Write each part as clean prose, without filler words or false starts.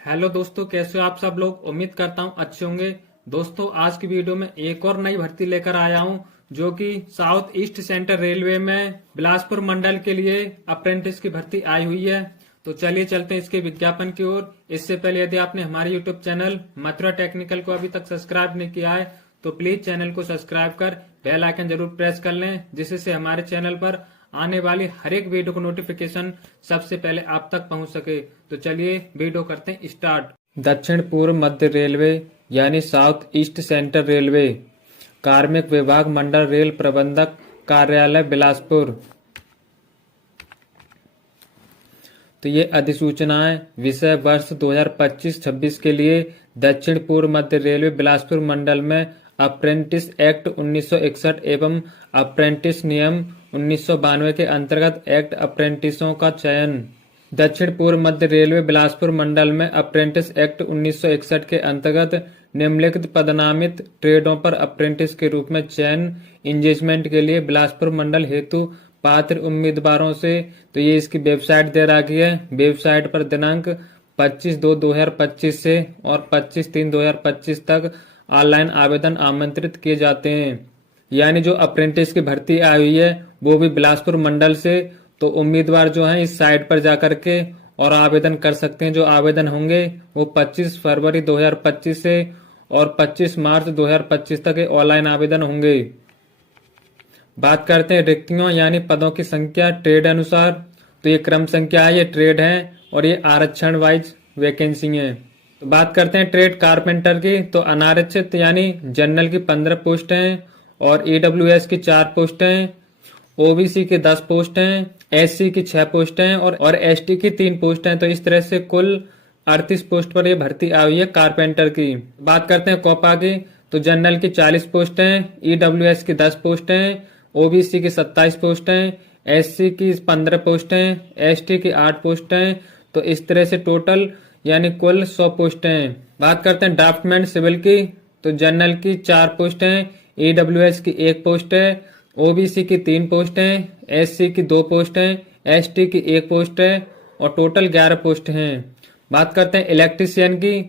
Hello दोस्तों, कैसे हो आप सब लोग। उम्मीद करता हूँ अच्छे होंगे। दोस्तों, आज की वीडियो में एक और नई भर्ती लेकर आया हूँ जो कि साउथ ईस्ट सेंट्रल रेलवे में बिलासपुर मंडल के लिए अप्रेंटिस की भर्ती आई हुई है। तो चलिए चलते हैं इसके विज्ञापन की ओर। इससे पहले यदि आपने हमारे यूट्यूब चैनल मथुरा टेक्निकल को अभी तक सब्सक्राइब नहीं किया है तो प्लीज चैनल को सब्सक्राइब कर बेल आइकन जरूर प्रेस कर लें, जिससे हमारे चैनल पर आने वाली हर एक वीडियो को नोटिफिकेशन सबसे पहले आप तक पहुंच सके। तो चलिए वीडियो करते हैं स्टार्ट। दक्षिण पूर्व मध्य रेलवे यानी साउथ ईस्ट सेंट्रल रेलवे कार्मिक विभाग मंडल रेल प्रबंधक कार्यालय बिलासपुर। तो ये अधिसूचनाएं विषय वर्ष 2025-26 के लिए दक्षिण पूर्व मध्य रेलवे बिलासपुर मंडल में अप्रेंटिस एक्ट 1961 एवं अप्रेंटिस नियम 1992 के अंतर्गत एक्ट अप्रेंटिसों का चयन। दक्षिण पूर्व मध्य रेलवे बिलासपुर मंडल में अप्रेंटिस एक्ट 1961 के अंतर्गत निम्नलिखित पदनामित ट्रेडों पर अप्रेंटिस के रूप में चयन इंगेजमेंट के लिए बिलासपुर मंडल हेतु पात्र उम्मीदवारों से। तो ये इसकी वेबसाइट दे रखी है। वेबसाइट पर दिनांक 25/2/2025 से और 25/3/2025 तक ऑनलाइन आवेदन आमंत्रित किए जाते हैं। यानी जो अप्रेंटिस की भर्ती आई हुई है वो भी बिलासपुर मंडल से। तो उम्मीदवार जो हैं इस साइट पर जाकर के और आवेदन कर सकते हैं। जो आवेदन होंगे वो 25 फरवरी 2025 से और 25 मार्च 2025 तक ऑनलाइन आवेदन होंगे। बात करते हैं रिक्तियों यानी पदों की संख्या ट्रेड अनुसार। तो ये क्रम संख्या है, ये ट्रेड है और ये आरक्षण वाइज वैकेंसी है। तो बात करते हैं ट्रेड कारपेंटर की। तो अनारक्षित यानी जनरल की 15 पोस्ट हैं और ईडब्ल्यूएस की 4 पोस्ट हैं, ओबीसी की 10 पोस्ट हैं, एससी की 6 पोस्ट हैं और एसटी की 3 पोस्ट हैं। तो इस तरह से कुल 38 पोस्ट पर यह भर्ती आई है कारपेंटर की। बात करते हैं कोपा की। तो जनरल की 40 पोस्ट हैं, ईडब्ल्यूएस की 10 पोस्ट हैं, ओबीसी की 27 पोस्ट हैं, एससी की 15 पोस्ट हैं, एसटी की 8 पोस्ट हैं। तो इस तरह से टोटल यानी कुल 100 पोस्ट हैं। बात करते हैं ड्राफ्टमैन सिविल की। तो जनरल की 4 पोस्ट हैं, ईडब्ल्यूएस की 1 पोस्ट है, ओबीसी की 3 पोस्ट हैं, एससी की 2 पोस्ट हैं, एसटी की 1 पोस्ट है और टोटल 11 पोस्ट हैं। बात करते हैं इलेक्ट्रीशियन की।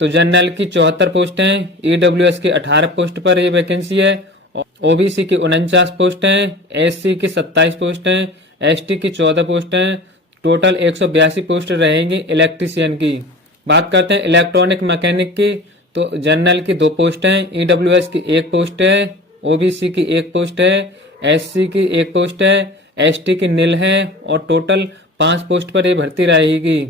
तो जनरल की 74 पोस्ट हैं, ईडब्ल्यूएस की 18 पोस्ट पर यह वैकेंसी है, ओबीसी की 49 पोस्ट हैं, एससी की 27 पोस्ट हैं, एसटी की 14 पोस्ट हैं। टोटल 182 पोस्ट रहेंगी इलेक्ट्रीशियन की। बात करते हैं इलेक्ट्रॉनिक मैकेनिक की। तो जनरल की 2 पोस्ट हैं, ईडब्ल्यूएस की 1 पोस्ट है, ओबीसी की 1 पोस्ट है, एससी की 1 पोस्ट है, एसटी की निल है और टोटल 5 पोस्ट पर यह भर्ती रहेगी।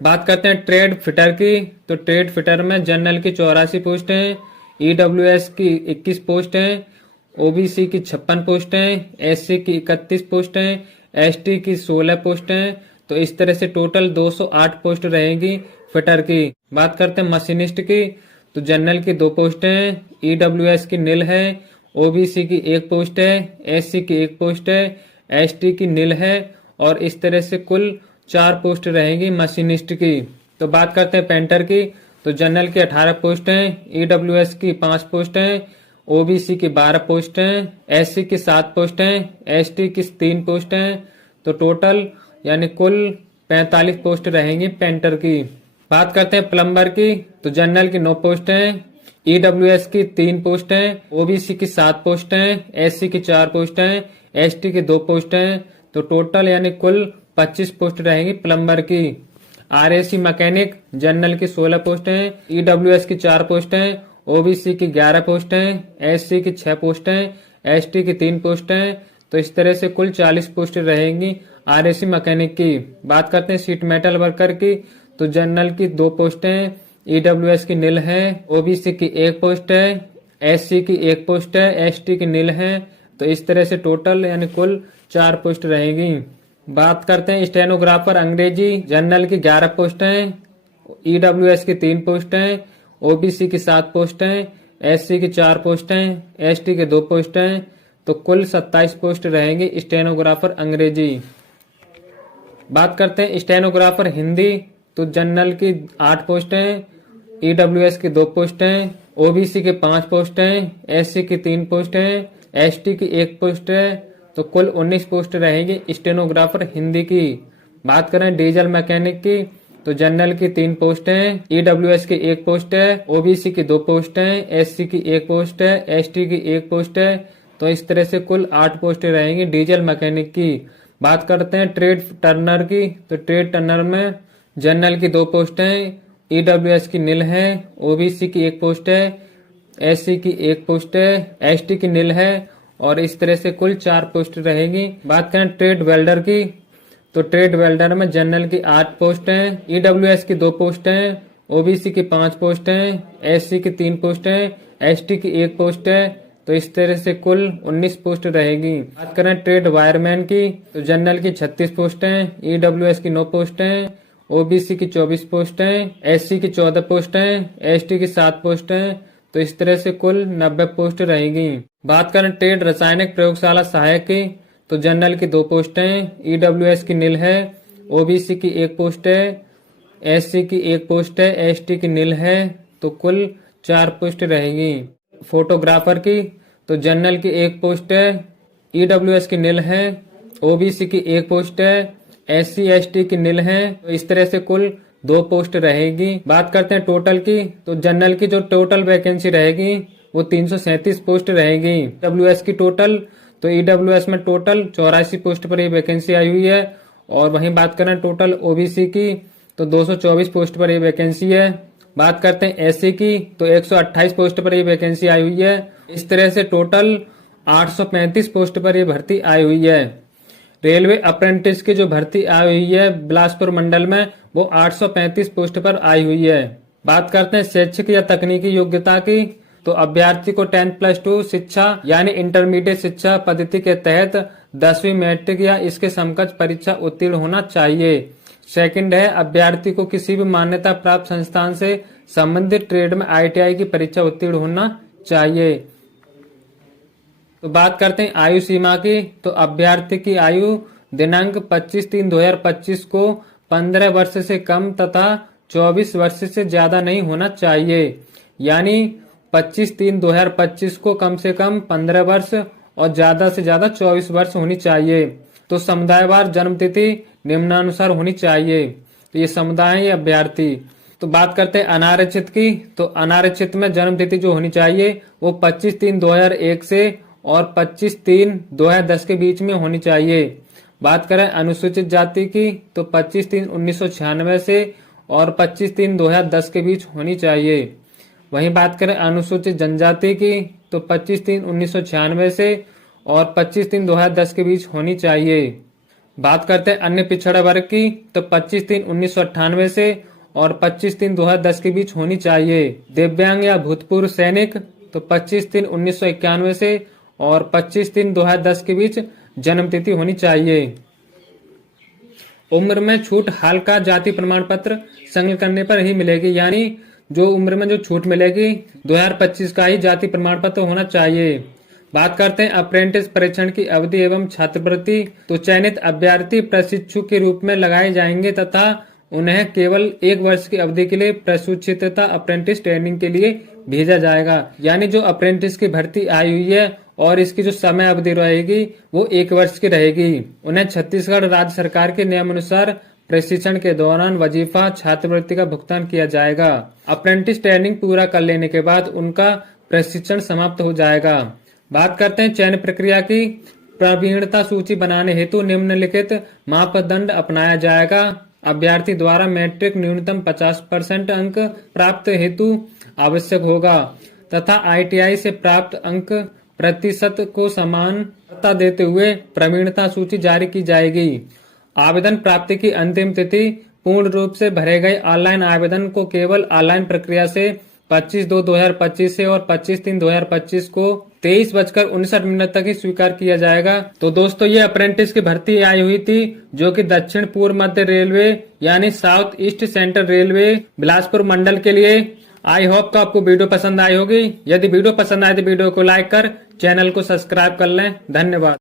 बात करते हैं ट्रेड फिटर की। तो ट्रेड फिटर में जनरल की 84 पोस्ट हैं, ईडब्ल्यूएस की 21 पोस्ट हैं, ओबीसी की 56 पोस्ट हैं, एससी की 31 पोस्ट हैं, एसटी की 16 पोस्ट हैं। तो इस तरह से टोटल 208 पोस्ट रहेगी फिटर की। बात करते हैं मशीनिस्ट की। तो जनरल की 2 पोस्ट हैं, ईडब्ल्यूएस की निल है, ओबीसी की 1 पोस्ट है, एससी की 1 पोस्ट है, एसटी की निल है और इस तरह से कुल 4 पोस्ट रहेगी मशीनिस्ट की। तो बात करते हैं पेंटर की। तो जनरल की 18 पोस्ट हैं, ईडब्ल्यूएस की 5 पोस्ट हैं, ओबीसी की 12 पोस्ट हैं, एससी की 7 पोस्ट हैं, एसटी की 3 पोस्ट हैं। तो टोटल यानी कुल 45 पोस्ट रहेंगी पेंटर की। बात करते हैं प्लम्बर की। तो जनरल की 9 पोस्ट हैं, ईडब्ल्यूएस की 3 पोस्ट हैं, ओबीसी की 7 पोस्ट हैं, एससी की 4 पोस्ट हैं, एसटी की 2 पोस्ट हैं। तो टोटल यानी कुल 25 पोस्ट रहेंगी प्लम्बर की। आरएसी मैकेनिक जनरल की 16 पोस्ट हैं, ईडब्ल्यूएस की 4 पोस्ट हैं, ओबीसी की 11 पोस्ट हैं, एससी की 6 पोस्ट हैं, एसटी की 3 पोस्ट हैं। तो इस तरह से कुल 40 पोस्ट रहेंगी आरएसी मैकेनिक की। बात करते हैं शीट मेटल वर्कर की। तो जनरल की 2 पोस्ट हैं, ईडब्ल्यूएस की निल है, ओबीसी की 1 पोस्ट है, एससी की 1 पोस्ट है, एसटी की निल है। तो इस तरह से टोटल यानी कुल 4 पोस्ट रहेंगी। बात करते हैं स्टेनोग्राफर अंग्रेजी। जनरल की 11 पोस्ट हैं, ईडब्ल्यूएस की 3 पोस्ट हैं, ओबीसी की 7 पोस्ट हैं, एससी की 4 पोस्ट हैं, एसटी के 2 पोस्ट हैं। तो कुल 27 पोस्ट रहेंगी स्टेनोग्राफर अंग्रेजी। बात करते हैं स्टेनोग्राफर हिंदी। तो जनरल की 8 पोस्ट हैं, ईडब्ल्यूएस की 2 पोस्ट हैं, ओबीसी के 5 पोस्ट हैं, एससी की 3 पोस्ट हैं, एसटी की 1 पोस्ट है। तो कुल 19 पोस्ट रहेगी स्टेनोग्राफर हिंदी की। बात करें डीजल मैकेनिक की। तो जनरल की 3 पोस्ट हैं, ईडब्ल्यूएस की 1 पोस्ट है, ओबीसी की 2 पोस्ट हैं, एससी की 1 पोस्ट है, एसटी की 1 पोस्ट है। तो इस तरह से कुल 8 पोस्टें रहेंगी डीजल मैकेनिक की। बात करते हैं ट्रेड टर्नर की, तो ट्रेड टर्नर में जनरल की 2 पोस्ट हैं, ईडब्ल्यूएस की निल है, ओबीसी की 1 पोस्ट है, एससी की 1 पोस्ट है, एसटी की निल है और इस तरह से कुल 4 पोस्ट रहेगी। बात करें ट्रेड वेल्डर की, तो ट्रेड वेल्डर में जनरल की 8 पोस्ट हैं, ईडब्ल्यूएस की 2 पोस्ट हैं, ओबीसी की 5 पोस्ट हैं, एससी की 3 पोस्ट हैं, एसटी की 1 पोस्ट है। तो इस तरह से कुल 19 पोस्ट रहेगी। बात करें ट्रेड वायरमैन की, तो जनरल की 36 पोस्ट हैं, ईडब्ल्यूएस की 9 पोस्ट हैं, ओबीसी की 24 पोस्ट हैं, एससी की 14 पोस्ट हैं, एसटी की 7 पोस्ट हैं। तो इस तरह से कुल 90 पोस्ट रहेगी। बात करें ट्रेड रासायनिक प्रयोगशाला सहायक की, तो जनरल की 2 पोस्ट हैं, ईडब्ल्यूएस की निल है, ओबीसी की 1 पोस्ट है, एससी की 1 पोस्ट है, एसटी की निल है। तो कुल 4 पोस्ट रहेगी। फोटोग्राफर की, तो जनरल की 1 पोस्ट है, ईडब्ल्यूएस की निल है, ओबीसी की 1 पोस्ट है, एससी एसटी की निल है। तो इस तरह से कुल 2 पोस्ट रहेगी। बात करते हैं टोटल की, तो जनरल की जो टोटल वैकेंसी रहेगी वो 337 पोस्ट रहेगी। ईडब्ल्यूएस की टोटल, तो ईडब्ल्यूएस में टोटल 84 पोस्ट पर ये वैकेंसी आई हुई है। और वहीं बात करें टोटल ओबीसी की, तो 224 पोस्ट पर ये वैकेंसी है। बात करते हैं एससी की, तो 128 पोस्ट पर ये वैकेंसी आई हुई है। इस तरह से टोटल 835 पोस्ट पर ये भर्ती आई हुई है। रेलवे अप्रेंटिस की जो भर्ती आई हुई है बिलासपुर मंडल में, वो 835 पोस्ट पर आई हुई है। बात करते हैं शैक्षिक या तकनीकी योग्यता की, तो अभ्यर्थी को 10+2 शिक्षा यानी इंटरमीडिएट शिक्षा पद्धति के तहत 10वीं मैट्रिक या इसके समकक्ष परीक्षा उत्तीर्ण होना चाहिए। सेकंड है, अभ्यर्थी को किसी भी मान्यता प्राप्त संस्थान से संबंधित ट्रेड में आईटीआई की परीक्षा उत्तीर्ण होना चाहिए। तो बात करते हैं आयु सीमा की, तो अभ्यर्थी की आयु दिनांक 25/3/2025 को 15 वर्ष से कम तथा 24 वर्ष से ज्यादा नहीं होना चाहिए। यानी 25/3/2025 को कम से कम 15 वर्ष और ज्यादा से ज्यादा 24 वर्ष होनी चाहिए। तो समुदायवार जन्म तिथि निम्नानुसार होनी चाहिए। तो ये समुदाय है अभ्यर्थी। तो बात करते हैं अनारक्षित की, तो अनारक्षित में जन्म तिथि जो होनी चाहिए वो 25/3/2001 से और 25/3/2010 के बीच में होनी चाहिए। बात करें अनुसूचित जाति की, तो 25/3/1996 से और 25/3/2010 के बीच होनी चाहिए। वहीं बात करें अनुसूचित जनजाति की, तो 25/3/1996 से और 25/3/2010 के बीच होनी चाहिए। बात करते हैं अन्य पिछड़ा वर्ग की, तो 25/3/1998 से और 25/3/2010 के बीच होनी चाहिए। दिव्यांग या भूतपूर्व सैनिक, तो 25/3/1991 से और 25/3/2010 के बीच जन्म तिथि होनी चाहिए। उम्र में छूट हाल का जाति प्रमाण पत्र संलग्न करने पर ही मिलेगी। यानी जो उम्र में जो छूट मिलेगी 2025 का ही जाति प्रमाण पत्र होना चाहिए। बात करते हैं अप्रेंटिस परीक्षण की अवधि एवं छात्रवृत्ति, तो चयनित अभ्यर्थी प्रशिक्षु के रूप में लगाए जाएंगे तथा उन्हें केवल 1 वर्ष की अवधि के लिए प्रशिक्षितता अप्रेंटिस ट्रेनिंग के लिए भेजा जाएगा। यानी जो अप्रेंटिस की भर्ती आई हुई है और इसकी जो समय अवधि रहेगी वो 1 वर्ष की रहेगी। उन्हें छत्तीसगढ़ राज्य सरकार के नियमानुसार प्रशिक्षण के दौरान वजीफा छात्रवृत्ति का भुगतान किया जाएगा। अप्रेंटिस ट्रेनिंग पूरा कर लेने के बाद उनका प्रशिक्षण समाप्त हो जाएगा। बात करते हैं चयन प्रक्रिया की। प्रवीणता सूची बनाने हेतु निम्नलिखित मापदंड अपनाया जाएगा। अभ्यर्थी द्वारा मैट्रिक न्यूनतम 50% अंक प्राप्त हेतु आवश्यक होगा तथा आईटीआई से प्राप्त अंक प्रतिशत को समानता देते हुए प्रवीणता सूची जारी की जाएगी। आवेदन प्राप्ति की अंतिम तिथि पूर्ण रूप से भरे गए ऑनलाइन आवेदन को केवल ऑनलाइन प्रक्रिया से 25/2/2025 से और 25/3/2025 को 23:59 तक ही स्वीकार किया जाएगा। तो दोस्तों ये अप्रेंटिस की भर्ती आई हुई थी जो कि दक्षिण पूर्व मध्य रेलवे यानी south east central railway Bilaspur मंडल के लिए। आई होप कि आपको वीडियो पसंद आई होगी। यदि वीडियो पसंद आए तो वीडियो को लाइक कर चैनल को सब्सक्राइब कर लें। धन्यवाद।